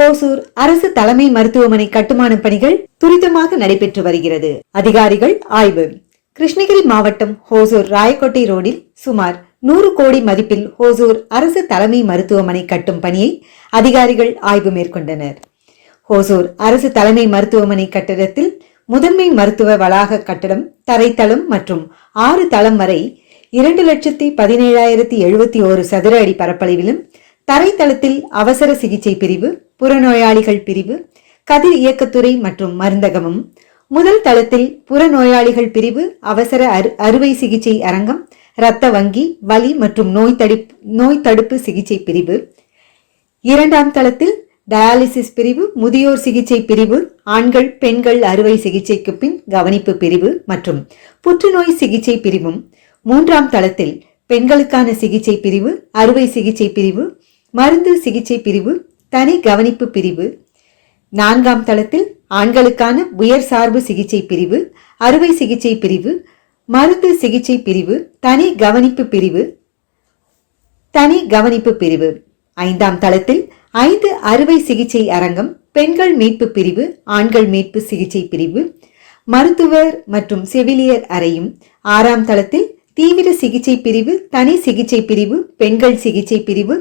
ஹோசூர் அரசு தலைமை மருத்துவமனை கட்டுமான பணிகள் துரிதமாக நடைபெற்று வருகிறது. அதிகாரிகள் ஆய்வு. கிருஷ்ணகிரி மாவட்டம் ஹோசூர் ராயக்கோட்டை ரோடில் சுமார் 100 கோடி மதிப்பில் ஹோசூர் அரசு தலைமை மருத்துவமனை கட்டும் பணியை அதிகாரிகள் ஆய்வு மேற்கொண்டனர். ஹோசூர் அரசு தலைமை மருத்துவமனை கட்டடத்தில் முதன்மை மருத்துவ வளாக கட்டடம் தரைத்தளம் மற்றும் 6 தளம் வரை 2,17,071 சதுர அடி பரப்பளவிலும், தரைத்தளத்தில் அவசர சிகிச்சை பிரிவு, புறநோயாளிகள் பிரிவு, கதிர் இயக்கத்துறை மற்றும் மருந்தகமும், முதல் தளத்தில் புறநோயாளிகள் பிரிவு, அவசர அறுவை சிகிச்சை அரங்கம், இரத்த வங்கி, வலி மற்றும் நோய் தடுப்பு சிகிச்சை பிரிவு, இரண்டாம் தளத்தில் டயாலிசிஸ் பிரிவு, முதியோர் சிகிச்சை பிரிவு, ஆண்கள் பெண்கள் அறுவை சிகிச்சைக்கு பின் கவனிப்பு பிரிவு மற்றும் புற்றுநோய் சிகிச்சை பிரிவும், மூன்றாம் தளத்தில் பெண்களுக்கான சிகிச்சை பிரிவு, அறுவை சிகிச்சை பிரிவு, மருந்து சிகிச்சை பிரிவு, தனி கவனிப்பு பிரிவு, நான்காம் தளத்தில் ஆண்களுக்கான உயர் சார்பு சிகிச்சை பிரிவு, அறுவை சிகிச்சை பிரிவு, மருந்து சிகிச்சை பிரிவு, தனி கவனிப்பு பிரிவு, ஐந்தாம் தளத்தில் 5 அறுவை சிகிச்சை அரங்கம், பெண்கள் மீட்பு பிரிவு, ஆண்கள் மீட்பு சிகிச்சை பிரிவு, மருத்துவர் மற்றும் செவிலியர் அறையும், 6ஆம் தளத்தில் தீவிர சிகிச்சை பிரிவு, தனி சிகிச்சை பிரிவு, பெண்கள் சிகிச்சை பிரிவு,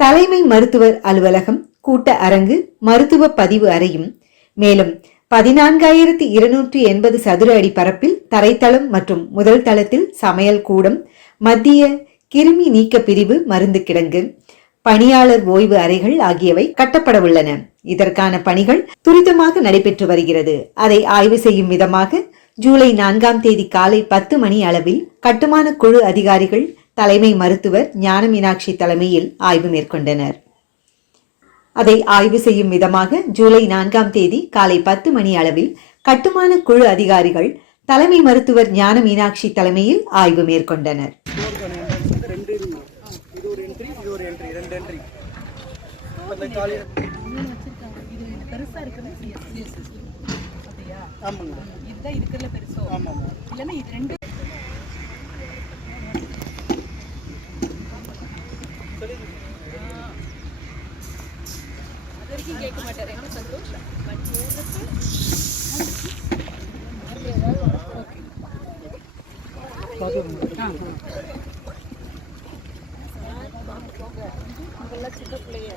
தலைமை மருத்துவர் அலுவலகம், கூட்ட அரங்கு, மருத்துவ பதிவு அறையும், மேலும் 14,280 சதுர அடி பரப்பில் தரைத்தளம் மற்றும் முதல் தளத்தில் சமையல் கூடம், மத்திய கிருமி நீக்க பிரிவு, மருந்து கிடங்கு, பணியாளர் ஓய்வு அறைகள் ஆகியவை கட்டப்பட உள்ளன. இதற்கான பணிகள் துரிதமாக நடைபெற்று வருகிறது. அதை ஆய்வு செய்யும் விதமாக ஜூலை 4ஆம் தேதி காலை 10 மணி அளவில் கட்டுமான குழு அதிகாரிகள் தலைமை மருத்துவர் ஞான மீனாட்சி தலைமையில் ஆய்வு மேற்கொண்டனர். அதை ஆய்வு செய்யும் விதமாக ஜூலை 4ஆம் தேதி காலை 10 மணி அளவில் கட்டுமான குழு அதிகாரிகள் தலைமை மருத்துவர் ஞான மீனாட்சி தலைமையில் ஆய்வு மேற்கொண்டனர். கேட்க மாட்டாரு சந்தோஷ். சின்ன பிள்ளைய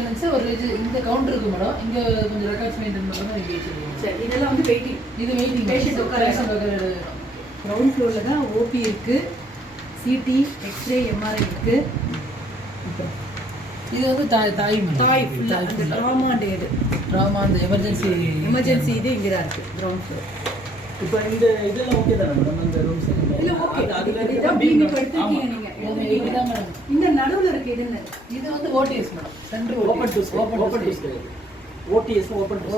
மெயின்டெனன்ஸ் ஒரு இந்த கவுண்டர் இருக்கு மேடம். இங்க கொஞ்சம் ரெக்கார்ட்ஸ் மெயின்டைன் பண்ணுறது இங்கே வச்சுருக்கோம். சரி, இதெல்லாம் வந்து வெயிட்டிங். இது வெயிட்டிங். பேஷண்ட் உட்கார கிரவுண்ட் ஃப்ளோரில் தான் ஓபி இருக்குது, சிடி, எக்ஸ்ரே, எம்ஆர்ஐ இருக்குது. இது வந்து தாய் தாய் ஃபுல்லாக அந்த ட்ராமா டேடு, ட்ராமா அந்த எமர்ஜென்சி இது இங்கே தான் இருக்குது கிரவுண்ட் ஃப்ளோர். இப்போ இந்த இதெல்லாம் ஓகே தானே மேடம்? அந்த ரூம்ஸ் இல்லை ஓகே, இதுதான் பீம் இப்போ எடுத்துருக்கீங்க நீங்கள். இதுதான் மேடம். இந்த நடுவில் இருக்குது இது என்ன? இது வந்து ODS madam. Central open to open to ODS open to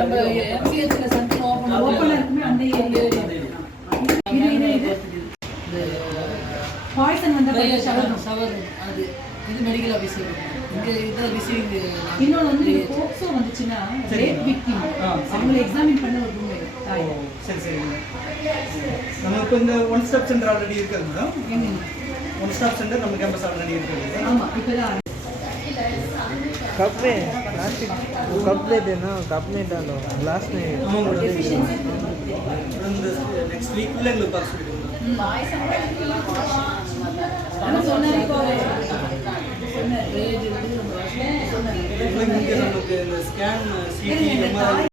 நம்ம எம்சிஹெச்ல சென்ட்ரல் ஓப்பனாக இருக்குமே அந்த ஏரியா. இது பாய்சன் வந்தால் ஷவர் அது இது மெடிக்கல் ஆஃபீஸர். இங்கே இதில் ரிசீவிங். இன்னொன்று வந்து போக்சோ வந்துச்சுன்னா ரேப் விக்டிம் அவங்களை எக்ஸாமின் பண்ண ஒரு ரூம் வேணும். தாய் சரி சரி. நம்ம இப்போ இந்த ஒன் ஸ்டாப் சென்டர் ஆல்ரெடி இருக்குது மேடம். எங்க ஒன் ஸ்டாப் சென்டர் நம்ம கேம்பஸ் ஆல்ரெடி இருக்குது. ஆமாம் இப்போ தான் कप में प्लास्टिक कप दे देना, कप नहीं डालो, ग्लास में. ஆமாம் மேடம். இந்த நெக்ஸ்ட் வீக்குள்ளே எங்களுக்கு பார்க்க சொல்லிடுங்க. இங்கே நமக்கு இந்த ஸ்கேன் சிடி எம்ஆர்ஐ